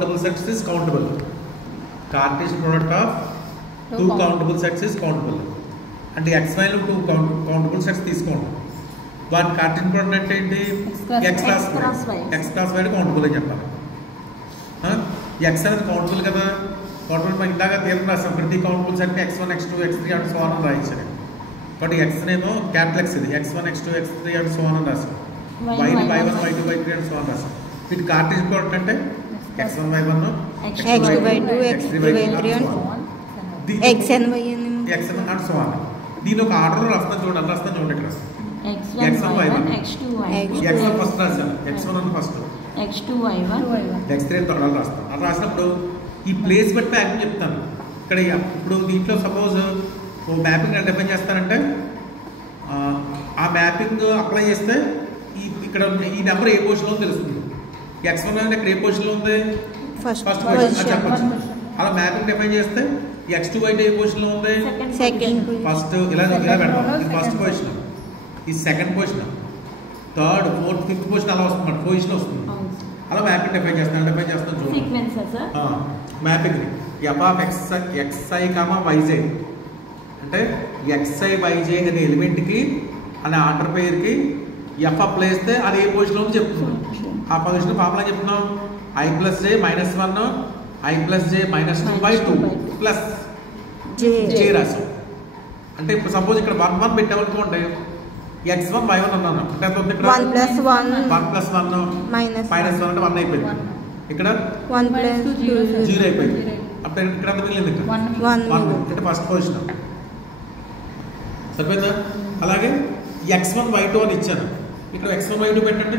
countable sets is countable. Cartesian product of two countable sets is countable. And the x value two countable sets తీసుకోండి. వాటి Cartesian product అంటే ఏంటి? x class value countable అని చెప్పాలి. x అనేది countable కదా, countable మనకి ఇందాక తీరం రాస్తాం. ప్రతి countable set x1 x2 x3 and so on అని రాయించారు. కాబట్టి x నేమో క్యాపిటల్ X ఇది, x1 x2 x3 and so on అని రాస్తాం. y y1 y2 y3 and so on రాస్తాం. వీటి కార్టెసియన్ ప్రోడక్ట్ అంటే x1 y1 x2 y2 x3 y3 xn and so on. దీని ఒక ఆర్డర్ రాస్తాను చూడండి, రాస్తాను చూడండి. ఇక్కడ x1 y1 x2 y2 x1 first రాశాను, x1 అని ఫస్ట్, x2 y1 x3 తర్వాత రాస్తాను. అలా రాసినప్పుడు ఈ ప్లేస్ బట్టి మ్యాపింగ్ చెప్తాను. ఇక్కడ ఇప్పుడు దీంట్లో సపోజ్ ఓ మ్యాపింగ్ డిఫైన్ చేస్తానంటే ఆ మ్యాపింగ్ అప్లై చేస్తే ఇక్కడ ఈ నెంబర్ ఏ పొజిషన్లో తెలుస్తుంది. x1 అనేది ఇక్కడ ఏ పొజిషన్లో ఉంది, ఫస్ట్ పొజిషన్ చెప్పచ్చు. అలా మ్యాపింగ్ డిఫైన్ చేస్తే x2 y2 ఏ పొజిషన్లో ఉంది, ఫస్ట్ ఇలా పెడతాం. ఇది ఫస్ట్ పొజిషన్, ఈ second position, third fourth fifth position అలా వస్తుంది, పొజిషన్ వస్తుంది. అలా మ్యాపింగ్ డిఫైన్ చేస్తాను చూడండి. Mapping f of xi comma yj అంటే xi yj అనే ఎలిమెంట్కి అనే ఆర్డర్ పేరుకి f అప్లై చేస్తే అది ఏ పొజిషన్లో చెప్తున్నాం. ఆ పొజిషన్ ఫార్ములా చెప్తున్నాం. i plus j minus 1 i plus j minus 2/2 plus j రాసాం. అంటే ఇప్పుడు సపోజ్ ఇక్కడ 1 1 పెట్టామనుకోండి, x1 y1 అన్నాను అంటే ఇక్కడ 1 ప్లస్ 1 మైనస్ 1 అంటే 1 అయిపోయింది. ఇక్కడ 1 ప్లస్ 2 0 అయిపోయింది. అప్పుడు ఇక్కడ ఎంత మిగిలింది? 1 అంటే ఫస్ట్ పొజిషన్ సరిపోయిందా. అలాగే x1 y2 అని ఇచ్చాను, ఇక్కడ x1 y2 పెట్టండి.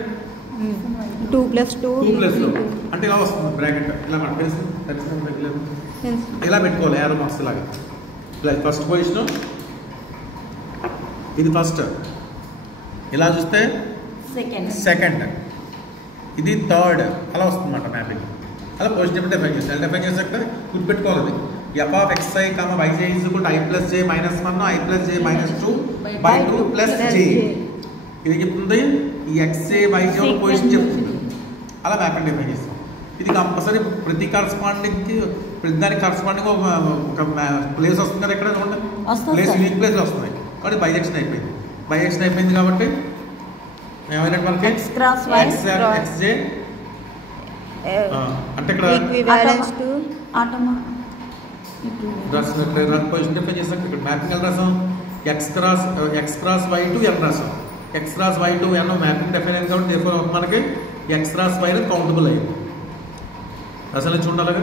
2 ప్లస్ 2 అంటే ఇలా వస్తుంది బ్రాకెట్, ఇలా మనకు ఇలా పెట్టుకోవాలి. యారో మార్క్స్ లాగా ఫస్ట్ పొజిషన్ ఇది ఫస్ట్, ఇలా చూస్తే సెకండ్, ఇది థర్డ్, అలా వస్తుంది అన్నమాట మ్యాపింగ్. అలా పొజిషన్ డిఫైన్ చేస్తాను. డిఫైన్ చేస్తే గుర్తుపెట్టుకోవాలి. f of xi comma yj is equal to i plus j minus 1 i plus j minus 2/2 plus j. ఇది చెప్తుంది ఈ xj yj ఒక పొజిషన్ చెప్తుంది. అలా మ్యాపింగ్ డిఫైన్ చేస్తాం. ఇది కంపల్సరీ ప్రతి కరస్పాండింగ్కి ప్రతి దానికి కరస్పాండింగ్ ఒక ప్లేస్ వస్తుంది కదా. ఇక్కడ చూడండి ప్లేస్ యూనిక్ ప్లేస్ వస్తుంది. కాబట్టి బైజెక్షన్ అయిపోయింది. బైజెక్షన్ అయిపోయింది కాబట్టి ఏమైనట్టు మనకి xj అంటే ఇక్కడ పొజిషన్ డిఫైన్ చేస్తాం. ఇక్కడ మ్యాపింగ్ ఎలా రాసాం? x క్రాస్ y2 n రాసాం. x cross y2 n mapping define అయింది కాబట్టి మనకి x క్రాస్ y అనేది కౌంటబుల్ అయ్యింది. అసలు చూడాలి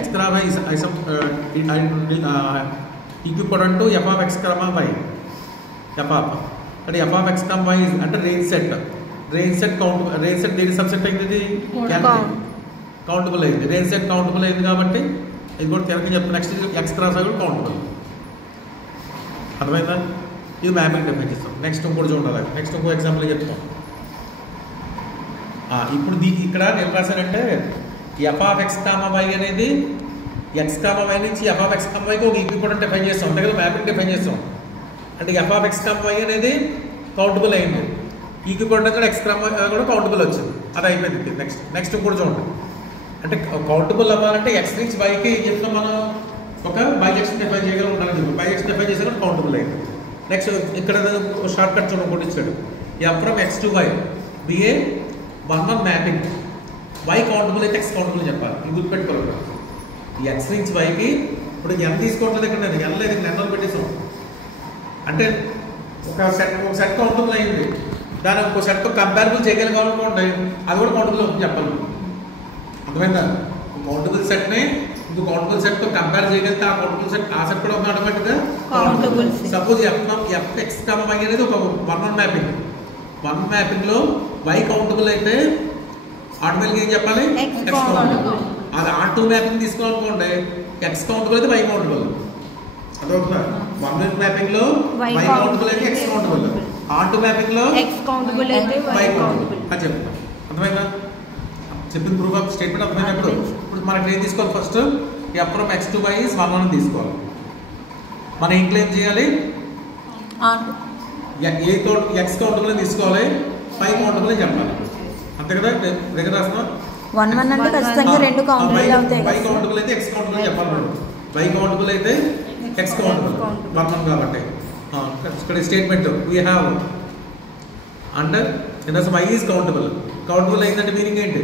x cross equipotent to f of x comma y. f of అంటే f of x comma y అంటే రేంజ్ సెట్. రేంజ్ సెట్ దేని సబ్సెట్ అయింది? కౌంటబుల్ అయింది. రేంజ్ సెట్ కౌంటబుల్ అయింది కాబట్టి ఇది కూడా తిరగని చెప్తాను. నెక్స్ట్ x క్రాస్ కూడా కౌంటబుల్. అర్థమైందా? ఇది మ్యాపింగ్ డిఫైన్ చేస్తాం. నెక్స్ట్ ఇంకోటి చూడాలి. నెక్స్ట్ ఇంకో ఎగ్జాంపుల్ చెప్తాం. ఇప్పుడు ఇక్కడ నేను రాశానంటే f of x comma y అనేది x కామా y నుంచి f ఆఫ్ x కామా yకి ఒక ఈక్విపొటెంట్ డిఫైన్ చేస్తాం. అంటే కదా మ్యాపింగ్ డిఫైన్ చేస్తాం. అంటే f of x comma y అనేది కౌంటబుల్ అయింది. ఈక్విపొటెంట్ కూడా x కామా y కూడా కౌంటబుల్ వచ్చింది. అది అయిపోయింది. నెక్స్ట్ ఇంకోటి చూడండి. అంటే కౌంటబుల్ అవ్వాలంటే x నుంచి yకి ఏం చెప్తాం మనం? ఒక బైజెక్షన్ డిఫైన్ చేయగలం ఉండాలని చెప్పి బైజెక్షన్ డిఫైన్ చేసినా కౌంటబుల్ అయింది. నెక్స్ట్ ఇక్కడ షార్ట్ కట్ చూడండి, ఒకటి ఇచ్చాడు. f from x to y be a 1 1 mapping. y countable అయితే x కౌంటబుల్ చెప్పాలి. ఇది గుర్తుపెట్టుకోవాలి. ఈ x నుంచి yకి ఇప్పుడు n తీసుకోవట్లేదు. ఇక్కడ నేను n లేదు, n పెట్టేసాం. అంటే ఒక సెట్ కౌంటబుల్ అయింది. దాన్ని ఒక సెట్తో కంపారబుల్ చేయగలిగామనుకోండి, అది కూడా కౌంటబుల్ అవుతుంది చెప్పాలి. అర్థమైందా? కౌంటబుల్ సెట్ని ఇంకో కౌంటబుల్ సెట్తో కంపేర్ చేయగలిగితే ఆ కౌంటబుల్ సెట్ ఆ సెట్ కూడా ఉంది ఆటోమేటిక్గా countable. Suppose f x comma y అనేది ఒక 1 1 మ్యాపింగ్. 1 మ్యాపింగ్లో y కౌంటబుల్ అయితే ఆటోమేటిక్గా ఏం చెప్పాలి? x countable. అది R2 మ్యాపింగ్ తీసుకోవాలనుకోండి, x కౌంటబుల్ అయితే y కౌంటబుల్. అదవుతుందా? 1 మ్యాపింగ్లో y కౌంటబుల్ అయితే x countable. R2 మ్యాపింగ్లో x countable అయితే y కౌంటబుల్ అని చెప్తాను. అర్థమైందా? చెప్పిన ప్రూఫ్ ఆఫ్ స్టేట్మెంట్ అర్థమైనప్పుడు ఇప్పుడు మనకి ఏం తీసుకోవాలి? First f from x to y is 1 1 తీసుకోవాలి. మనం ఏం క్లెయిమ్ చేయాలి? ఏ x కౌంటబుల్ తీసుకోవాలి, y కౌంటబుల్ చెప్పాలి. అంత అంతే కదా దగ్గర రాస్తున్నాం 1 1 అంటే ఖచ్చితంగా రెండు కౌంటబుల్ అవుతాయి వై కదా కౌంటబుల్ అయితే ఎక్స్ కౌంటబుల్ చెప్పాలి మనం వై కౌంటబుల్ అయితే ఎక్స్ కౌంటబుల్ 1 కాబట్టి ఇక్కడ statement we have under in y is countable countable అయిందంటే మీనింగ్ ఏంటి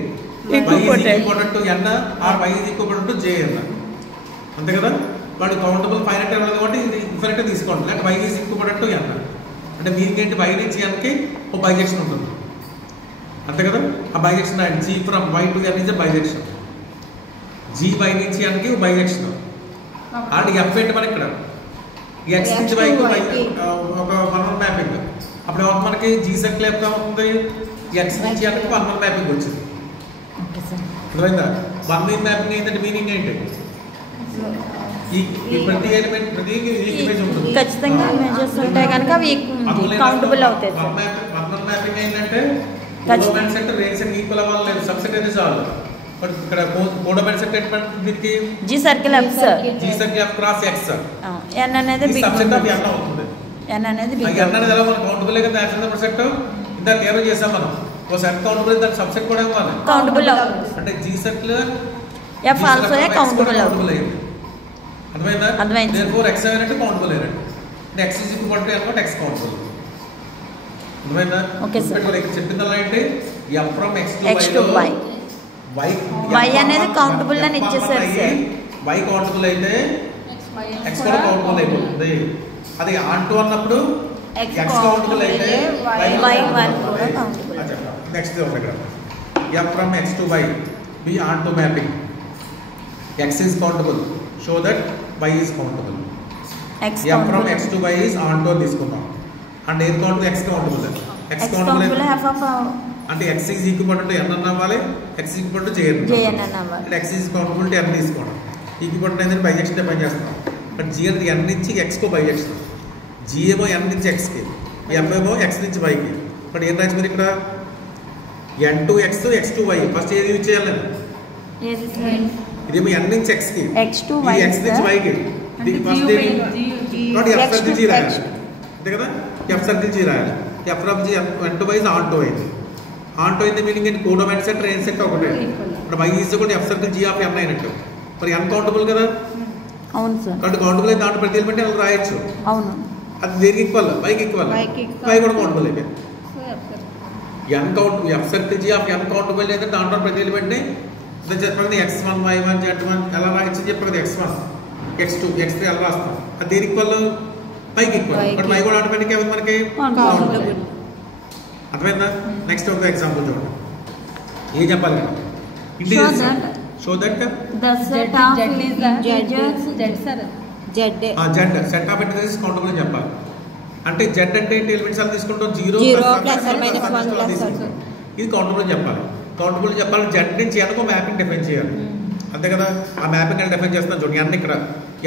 y is equal to n or y is equal to j n అంతే కదా వాడు కౌంటబుల్ ఫైనట్ కాబట్టి ఇది ఇన్ఫినిట్ తీసుకోండి లేకపోతే వై ఈజ్ ఈక్వల్ టు ఎన్ అంటే మీనింగ్ ఏంటి వై నుంచి ఎన్కి ఒక బైజెక్షన్ ఉంటుంది అంతే కదా ఆ bijection and G from Y to N is a bijection G Y నుంచి ఎన్కి బైజెక్షన్ అండ్ ఎఫ్ ఏంటి మనకి ఇక్కడ ఎక్స్ నుంచి వైకి ఒక 1 మ్యాపింగ్ అప్పుడు ఏమవుతుంది మనకి జీ సర్కిల్ ఎక్కడ అవుతుంది ఎక్స్ నుంచి ఎన్కి 1 మ్యాపింగ్ వచ్చింది అర్థమైందా 1 మ్యాపింగ్ ఏంటంటే మీనింగ్ ఏంటి ఈ ప్రతి ఎలిమెంట్ ప్రతి ఇమేజ్ ఉంటుంది ఖచ్చితంగా ఇమేజెస్ ఉంటాయి కనుక అవి కౌంటబుల్ అవుతాయి సార్ 1 మ్యాపింగ్ ఏంటంటే కోడోమైన్ సెట్ రేంజ్ సెట్ ఈక్వల్ అవ్వాలి లేదు సబ్సెట్ అయితే చాలు బట్ ఇక్కడ కోడోమైన్ సెట్ ఏంటంటే దీనికి g circle f sir g circle f cross x n అనేది బిగ్ సబ్సెట్ ఆఫ్ ఎన్ అవుతుంది ఎన్ అనేది ఆ బిగ్ ఎన్ అనేది ఎలా మనం కౌంటబుల్ కదా యాక్చువల్ సెట్ ఇంత క్లియర్ చేసాం మనం ఓ సెట్ కౌంటబుల్ దాని సబ్సెట్ కూడా ఇవ్వాలి కౌంటబుల్ అవుతుంది అంటే G circle F also countable అవుతుంది అర్థమైందా అర్థమైంది. దేర్ఫోర్ ఎక్స్ అయినట్టు కౌంటబుల్ అయినట్టు X is equal to N X countable అర్థమైందా ఓకే సార్. ఇక్కడ చెప్పిందల్లా ఏంటి F from X X to to Y Y. Y Y అనేది countable అని ఇచ్చేసారు సార్. వై కౌంటబుల్ అయితే ఎక్స్ కూడా కౌంటబుల్ అయిపోతుంది అది ఆన్ టు అన్నప్పుడు X ఎక్స్ కౌంటబుల్ అయితే Y కూడా countable. నెక్స్ట్ ఉంది ఇక్కడ F from X to Y be onto mapping X is countable show that Y is countable X F from X to Y is onto తీసుకుందాం అంటే ఏది countable X countable X countable F of అంటే X is equal to N అన్న అవ్వాలి X equal to JN JN అవ్వాలి అంటే X is countable to N తీసుకోండి equal to అనేది బైజెక్షన్ డిఫైన్ చేస్తాం బట్ జిఎన్ ఎన్ నుంచి ఎక్స్కు బైజెక్షన్ జీ ఏమో ఎన్ నుంచి ఎక్స్కి ఎఫ్ ఏమో ఎక్స్ నుంచి వైకి బట్ ఏం రాసి మీరు ఇక్కడ n to x x to y first ఏది యూజ్ చేయాలి ఏది సార్ ఇదేమో ఎన్ నుంచి ఎక్స్కి X to Y ఎక్స్ నుంచి సార్. వైకి ఫస్ట్ ఏమి కాబట్టి f X to circle g రాయాలి X. అంతే కదా ఎఫ్ సర్కిల్ జీ రాయాలి f from g n to y onto అయింది ఆన్ టు అయింది మీనింగ్ ఏంటి కోడోమైన్ సెట్ రేంజ్ సెట్ ఒకటే ఇప్పుడు వై ఈజ్ కూడా ఎఫ్ సర్కిల్ జీ ఆఫ్ ఎన్ అయినట్టు మరి ఎన్ కౌంటబుల్ కదా అవును సార్ కాబట్టి కౌంటబుల్ అయితే దాంట్లో ప్రతి ఎలిమెంట్ అలా రాయొచ్చు అవును అది దేనికి ఈక్వల్ వైకి ఈక్వల్ Y కి equal. వై కూడా కౌంటబుల్ అయిపోయింది n count f circle g of n countable అయితే దాంట్లో ప్రతి ఎలిమెంట్ని చెప్పండి x1 y1 z1 ఎలా రాయొచ్చు చెప్పండి x1 x2 x3 ఎలా రాస్తాం అది దేనికి ఈక్వల్ వైకి ఈక్వల్ Y కి. బట్ వై కూడా ఆటోమేటిక్ ఏమైంది మనకి Countable. అర్థమైందా నెక్స్ట్ ఒక ఎగ్జాంపుల్ చూడండి ఏం చెప్పాలి show that The set of integers Z Z set of integers countable అని చెప్పాలి అంటే జెడ్ అంటే ఏంటి ఎలిమెంట్స్ అలా తీసుకుంటాం 0 Zero, plus or minus 1 plus or ఇది కౌంటబుల్ అని చెప్పాలి కౌంటబుల్ చెప్పాలి జెడ్ నుంచి ఎనకో మ్యాపింగ్ డిఫైన్ చేయాలి అంతే కదా ఆ మ్యాపింగ్ అని డిఫైన్ చేస్తాం చూడండి అన్ని ఇక్కడ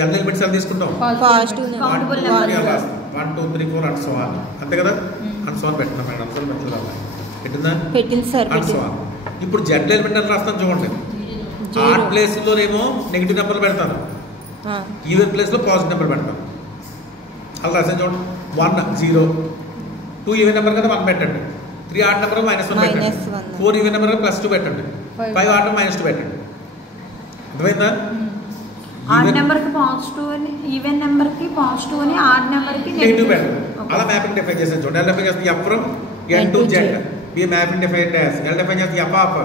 ఎన్ని ఎలిమెంట్స్ అలా తీసుకుంటాం positive Countable 1 numbers. 2 3 4 and so on అంతే కదా అండ్ సో ఆన్ పెట్టినా మేడం అసలు పెట్టలేదు పెట్టిందా పెట్టింది సార్ అండ్ సో ఆన్ ఇప్పుడు జెడ్ ఎలిమెంట్ అని రాస్తాం చూడండి ఆడ్ ప్లేస్లోనేమో నెగిటివ్ నెంబర్ పెడతాను ఈవెన్ ప్లేస్లో పాజిటివ్ నెంబర్ పెడతాను అలా రాసాను చూడండి 1 0 2 ఈవెన్ నెంబర్ కదా 1 పెట్టండి 3 ఆడ్ నెంబర్ -1 పెట్టండి -1. 4 ఈవెన్ నెంబర్ +2 పెట్టండి 5 ఆడ్ -2 పెట్టండి అర్థమైందా ఆడ్ నెంబర్ కి పాజిటివ్ అని ఈవెన్ నెంబర్ కి పాజిటివ్ అని ఆడ్ నెంబర్ కి నెగిటివ్ పెట్టండి అలా మ్యాపింగ్ డిఫైన్ చేసాను చూడండి ఎలా డిఫైన్ చేస్తుంది F from N to Z be mapping define as ఎలా డిఫైన్ చేస్తుంది F of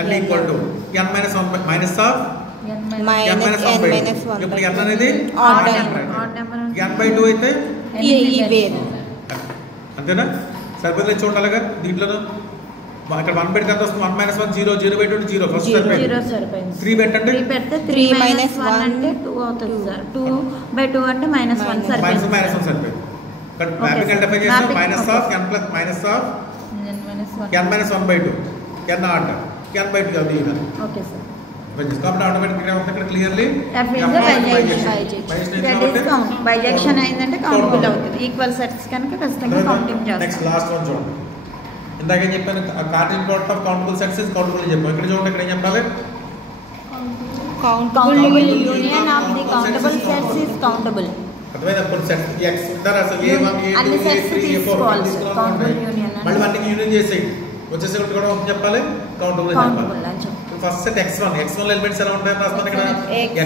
N equal to n - 1 minus of n - 1 ఇప్పుడు n అనేది ఆడ్ నెంబర్ n/2 అయితే ఈ వేరు అంతేనా సరిపోతుంది చూడాలిగా దీంట్లో ఇక్కడ 1 పెడితే ఎంత వస్తుంది 1 - 1 0 0/2 0 ఫస్ట్ సరిపోయింది 0 సరిపోయింది 3 పెట్టండి 3 పెడితే 3 3 minus 1 1 అంటే 2 అవుతుంది సార్ 2/2 అంటే -1 సరిపోయింది -1 సరిపోయింది ఇక్కడ Okay, మ్యాపింగ్ sir. డిఫైన్ చేస్తాం Mapping, minus okay. Of n plus minus of n-1/2 n odd n/2 కాదు ఇది ఓకే సార్ కాబట్టి ఆటోమేటిక్ గా ఇక్కడ clearly F is a bijection అయిందంటే కౌంటబుల్ అవుతుంది ఈక్వల్ సెట్స్ కనుక ఖచ్చితంగా కౌంటింగ్ నెక్స్ట్ చేస్తాం లాస్ట్ వన్ చూడండి ఇందాక ఏం చెప్పాను cartesian product of countable sets is countable అని చెప్పాను ఇక్కడ చూడండి ఇక్కడ ఏం చెప్పాలి countable union of the countable sets is countable అర్థమైందా కొన్ని సెట్స్ x ఉంటారు అసలు a1 a2 అన్ని sets a3 a4 తీసుకోవాలి, తీసుకోవాలి countable union మళ్ళీ అన్ని యూనియన్ చేసేయి వచ్చేసి కూడా చెప్పాలి కౌంటబుల్ చెప్పాలి. కౌంటబుల్ అని చెప్పు. ఫస్ట్ సెట్ x1 లో ఎలిమెంట్స్ ఎలా ఉంటాయి రాస్తాను ఇక్కడ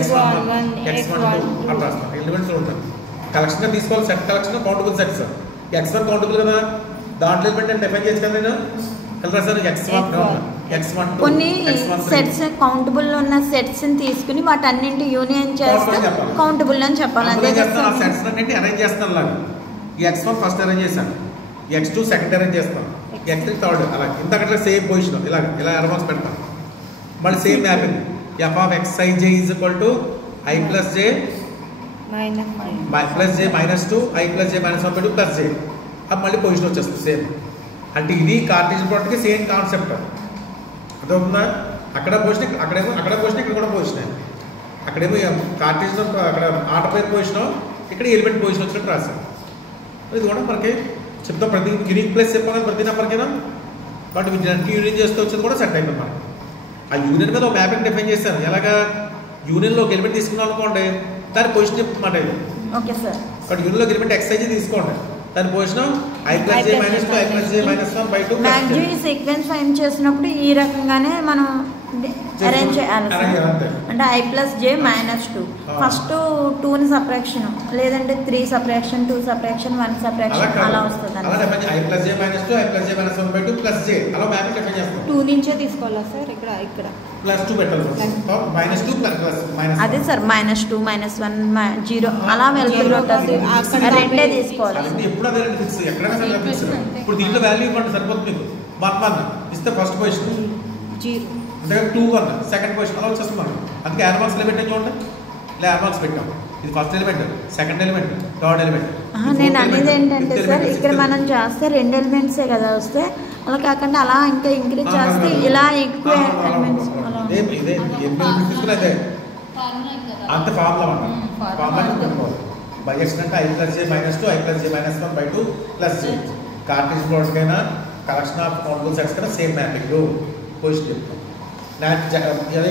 X1, x1 అట్లా రాస్తాను ఎలిమెంట్స్ ఉంటాయి. కలెక్షన్ గా తీసుకోవాలి set collection countable sets. x1 countable కదా దాంట్లో ఎలిమెంట్ అని డిఫైన్ చేసి కదా నేను ఎలా రాశాను x1 కొన్ని సెట్స్ కౌంటబుల్ ఉన్న సెట్స్ ని తీసుకుని వాటన్నింటి యూనియన్ చేస్తే కౌంటబుల్ అని చెప్పాలి. అంతే కదా సెట్స్ అన్నింటి అరేంజ్ చేస్తాను లాగా ఈ x1 ఫస్ట్ అరేంజ్ చేశాను, x2 సెకండ్ అరేంజ్ చేస్తాను, x3 థర్డ్ అలా ఇంతకట్లా సేమ్ పొజిషన్ ఇలా అలవాన్స్ పెడతాను. మళ్ళీ same mapping f of xij is equal to I plus j plus j minus 2 I plus j minus 1 by 2 plus j. अब మళ్ళీ position వచ్చేస్తుంది same. అంటే ఇది కార్టేసియన్ ప్రోడక్ట్కి సేమ్ కాన్సెప్ట్ అర్థమవుతుందా? అక్కడ పొజిషన్ అక్కడ పొజిషన్ ఇక్కడ కూడా పొజిషన్. అక్కడేమో కార్టేసియన్ అక్కడ ఆర్డర్ పేరు పొజిషన్, ఇక్కడ ఎలిమెంట్ పొజిషన్ వచ్చినట్టు రాశాను. ఇది కూడా మనకి చెప్తాం ప్రతి యూనిక్ ప్లేస్ చెప్పాం కదా ప్రతి నెంబర్కైనా. బట్ వీటికి యూనియన్ చేస్తూ వచ్చేది కూడా సెట్ అయిపోయింది మనకి. ఆ యూనియన్ మీద ఒక మ్యాపింగ్ డిఫైన్ చేశాను. ఎలాగా యూనియన్లో ఒక ఎలిమెంట్ తీసుకున్నాం అనుకోండి దాని పొజిషన్ చెప్తున్నమాట ఇది. Okay sir. బట్ యూనియన్లో ఎలిమెంట్ xij తీసుకోండి దాని position I plus j minus 2 I plus j minus 1 by 2 plus j. Maximum ఈ సీక్వెన్స్ ఫైన్ చేసినప్పుడు ఈ రకంగానే మనం అరేంజ్ చేయాలి సార్. అంటే I plus j minus 2 first 2ని సబ్ట్రాక్షన్ లేదంటే 3 సబ్ట్రాక్షన్ 2 సబ్ట్రాక్షన్ 1 సబ్ట్రాక్షన్ అలా వస్తుంది. I plus j minus 2 I plus j minus 1 by 2 plus j అలా మ్యాపింగ్ డిఫైన్ చేస్తాం. 2 నుంచే తీసుకోవాలా సార్? ఇక్కడ ప్లస్ 2 పెట్టాలి. మైనస్ 2 ప్లస్ మైనస్ అదే సార్ -2 -1 0 అలా వెళ్తుంటుంది. రెండే తీసుకోవాలి. అది ఎప్పుడు అదే ఫిక్స్ ఎక్కడైనా సరే ఫిక్స్. ఇప్పుడు దీంట్లో వాల్యూ ఇవ్వండి సరిపోతుంది మీకు. 1 ఇస్తే ఫస్ట్ పొజిషన్ 0 అంటే 2 1 సెకండ్ పొజిషన్ అలా వచ్చేస్తుంది మనకు. అందుకే యార్మాక్స్ ఎలిమెంట్ అని చూడండి ఇలా యార్మాక్స్ పెట్టాం. ఇది first element second element third element. నేను అనేది ఏంటంటే సార్ ఇక్కడ మనం చేస్తే 2 ఎలిమెంట్సే కదా వస్తే అలా కాకుండా అలా ఇంకా ఇంక్రీజ్ చేస్తే ఇలా ఎక్కువ ఎలిమెంట్స్ అంత ఫార్ములా పెట్టుకోవాలి. బై ఎక్స్ అంటే I plus j minus 2 I plus j minus 1 by 2 plus j. Cartesian product కైనా కలెక్షన్ ఆఫ్ కౌంటబుల్ సెట్స్ కైనా సేమ్ మ్యాపింగ్ పొజిషన్ చెప్తాం.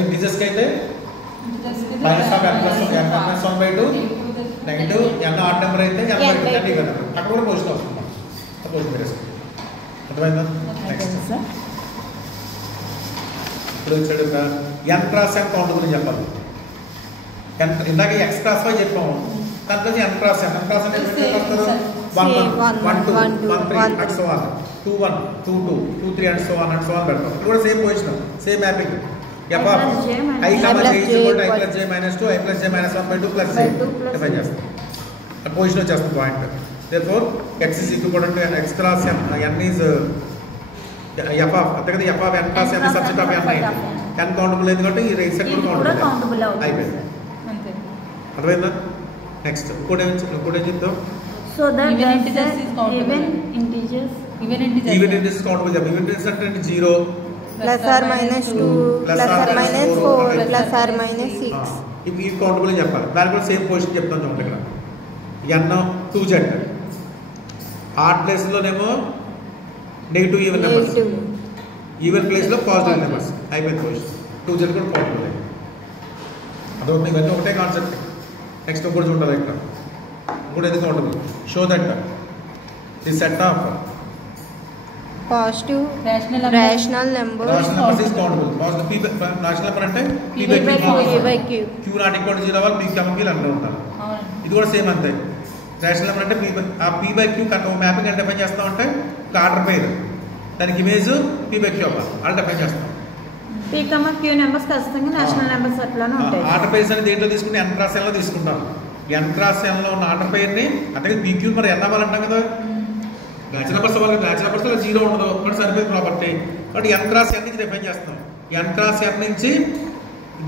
ఇంటీజర్స్కి అయితే minus of n plus 1 by 2 negative n odd number అయితే n by 2 negative number అక్కడ కూడా position వస్తుంది. Position పెట్టేసుకోండి. అర్థమైందా? నెక్స్ట్ ఇప్పుడు వచ్చాడు n క్రాస్ n కౌంటబుల్ అని చెప్పాలి. ఇందాక x క్రాస్ y చెప్పాము దాంట్లో n క్రాస్ n క్రాస్ అంటే 1 1 1 2 1 3 and so on 2 1 2 2 2 3 and so on పెడతాం. ఇది కూడా same position same mapping. f of I plus j is equal to I plus j minus 2 I plus j minus 1 by 2 plus j define చేస్తాం. ఆ position వచ్చేస్తుంది point. therefore x is equal to x cross n is f of అంతే కదా f of n cross n subset of n అయితే n countable ఎందుకంటే ఈ right side కూడా countable అయిపోయింది. అంతే. అర్థమైందా? నెక్స్ట్ ఇంకోటి ఏం చెప్తాం? So that Even integers is countable. Even integers even integers even integers countable చెప్పాలి. ఈవెన్ ఇంటీజర్స్ అంటే 0 plus or minus 2 plus or minus 4 plus or minus 6 ఇవి కౌంటబుల్ అని చెప్పాలి. దాని కూడా సేమ్ పొజిషన్ చెప్తాను చూడండి. ఇక్కడ n 2z ఆడ్ ప్లేస్లోనేమో నెగిటివ్ ఈవెన్ నెంబర్స్, ఈవెన్ ప్లేస్లో పాజిటివ్ నెంబర్స్ అయిపోయింది పొజిషన్. 2z కూడా కౌంటబుల్ అయింది. అదొకటి ఇవన్నీ ఒకటే కాన్సెప్ట్. నెక్స్ట్ ఇంకోటి చూడాలి. ఇక్కడ ఇంకోటి ఎందుకు countable show that the set of positive rational rational number rational numbers is countable. Rational number అంటే p by q q not equal to 0 వాళ్ళు p కమ q అలా ఉంటారు. ఇది కూడా సేమ్ అంతే. రేషనల్ నెంబర్ అంటే p by q కన్నా mapping అంటే డిఫైన్ చేస్తాం. అంటే ఆర్డర్ పేరు దానికి ఇమేజ్ p by q అవ్వాలి అలా డిఫైన్ చేస్తాం. p, q నెంబర్స్ ఖచ్చితంగా నేషనల్ నెంబర్స్ అట్లానే ఉంటాయి. ఆర్డర్ పేర్స్ అని దేంట్లో తీసుకుంటే n క్రాస్ n లో తీసుకుంటాం. n క్రాస్ n లో ఉన్న ఆర్డర్ పేరుని అంటే pq మరి n అవ్వాలి అంటాం కదా. న్యాచురల్ నెంబర్స్ అవ్వాలి. న్యాచురల్ నెంబర్స్ లో 0 ఉండదు బట్ సరిపోయింది property. But n cross n నుంచి డిఫైన్ చేస్తాం. n క్రాస్ n నుంచి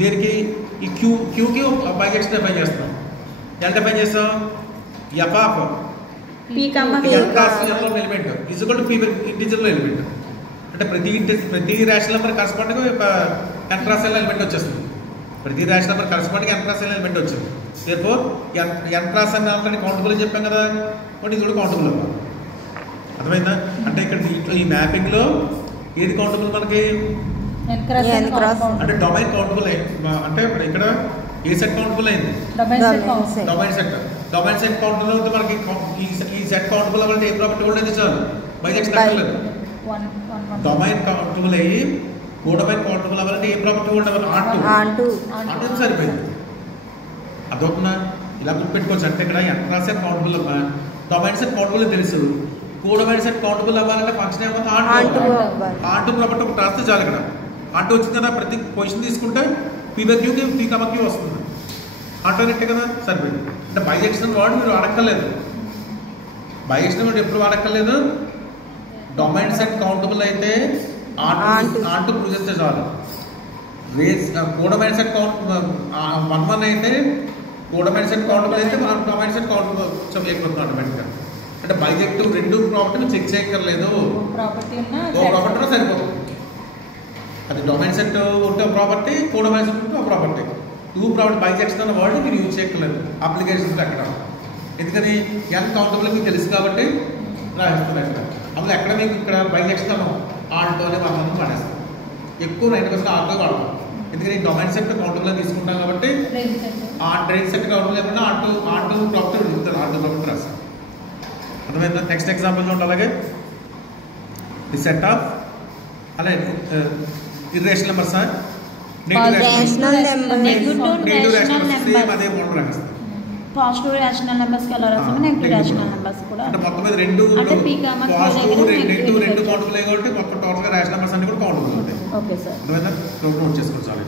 దీనికి ఈ క్యూకి బై ఎక్స్ డిఫైన్ చేస్తాం. ఎంత డిఫైన్ చేస్తాం? f of p, n cross n లో element is equal to p integer లో ఎలిమెంట్. అంటే ప్రతి రేషనల్ నెంబర్ కరస్పాండింగ్ ఒక n క్రాస్ n ఎలిమెంట్ వచ్చేస్తుంది. ప్రతి rational number corresponding n cross n element వచ్చింది. therefore n cross n already countable అని చెప్పాం కదా. బట్ ఇది కూడా కౌంటబుల్ అవ్వాలి. అర్థమైందా? అంటే ఇక్కడ ఈ మ్యాపింగ్ లో ఏది కౌంటబుల్ మనకి? n క్రాస్ అంటే డొమైన్ కౌంటబుల్ అంటే ఇక్కడ ఏ సెట్ కౌంటబుల్ అయింది? Domain set. Domain set countable అవుతుంది మనకి. ఈ సెట్ కౌంటబుల్ అవ్వాలంటే ఏ ప్రాపర్టీ కూడా చాలు బై ఎక్స్ లేదు. డొమైన్ కౌంటబుల్ అయ్యి కోడమైన్ కౌంటబుల్ అవ్వాలంటే ఏ ప్రాపర్టీ హోల్డ్ అవ్వాలి? ఆంటూ ఆంటూ సరిపోయింది. అదొకనా ఇలా గుర్తుపెట్టుకోవచ్చు. అంటే ఇక్కడ ఎంత రాసే కౌంటబుల్ అవ్వా, డొమైన్ సెట్ కౌంటబుల్ తెలుసు, కోడమైన్ సెట్ కౌంటబుల్ అవ్వాలంటే ఫంక్షన్ ఏమన్నా ఆంటూ ఆంటూ ప్రాపర్టీ ఒకటి రాస్తే చాలు. ఇక్కడ ఆంటూ వచ్చింది కదా, ప్రతి పొజిషన్ తీసుకుంటే పీబక్యూకి పీకమక్యూ వస్తుంది. ఆంటూ నెట్టే కదా, సరిపోయింది. అంటే బైజెక్షన్ వర్డ్ మీరు వాడక్కర్లేదు. బైజెక్షన్ వర్డ్ ఎప్పుడు వాడక్కర్లేదు? డొమైన్ సెట్ కౌంటబుల్ అయితే ఆంటూ ప్రూవ్ చేస్తే చాలు. కోడమైన్ సెట్ కౌంట్ 1 అయితే కోడమైన్ సెట్ కౌంటబుల్ అయితే డొమైన్ సెట్ కౌంటబుల్ చేయకపోతుంది ఆటోమేటిక్గా. అంటే బైజెక్టివ్ రెండు ప్రాపర్టీలు చెక్ చేయక్కర్లేదు, ఓ ప్రాపర్టీలో సరిపోతుంది. అది డొమైన్ సెట్ ఉంటే ప్రాపర్టీ, కోడమైన్ సెట్ ఉంటే ప్రాపర్టీ. 2 ప్రాపర్టీ బైజెక్షన్ అన్న వర్డ్ మీరు యూజ్ చేయక్కర్లేదు అప్లికేషన్స్ ఎక్కడ. ఎందుకని ఎంత కౌంటబుల్ మీకు తెలుసు కాబట్టి రాయిస్తున్నారు. ఇక్కడ అందులో ఎక్కడ మీకు ఇక్కడ బైజెక్షన్ ఆల్టోనే వాళ్ళని వాడేస్తాం. ఎక్కువ 90% ఆల్టో వాడతాం. ఎందుకని డొమైన్ సెట్ కౌంటబుల్ తీసుకుంటాం కాబట్టి ఆ డ్రైన్ సెట్ కౌంటబుల్ లేకుండా ఆల్టో ప్రాపర్టీ ఉంటుంది, ఆల్టో ప్రాపర్టీ రాస్తాం. అర్థమైందా? నెక్స్ట్ ఎగ్జాంపుల్ చూడండి. అలాగే ది సెట్ ఆఫ్ అలాగే irrational numbers or rational same అదే మోడల్ రాస్తాం. పాజిటివ్ రేషనల్ నెంబర్స్ కి ఎలా రాస్తాము, నెగిటివ్ రేషనల్ నెంబర్స్ కూడా. అంటే మొత్తం మీద రెండు అంటే పీకామా పాజిటివ్ రెండు కౌంటబుల్ కాబట్టి మొత్తం టోటల్ గా రేషనల్ నెంబర్స్ అన్ని కూడా కౌంటబుల్ ఉంటాయి. Okay sir. అర్థమైందా? నోట్ చేసుకోవచ్చు చాలా.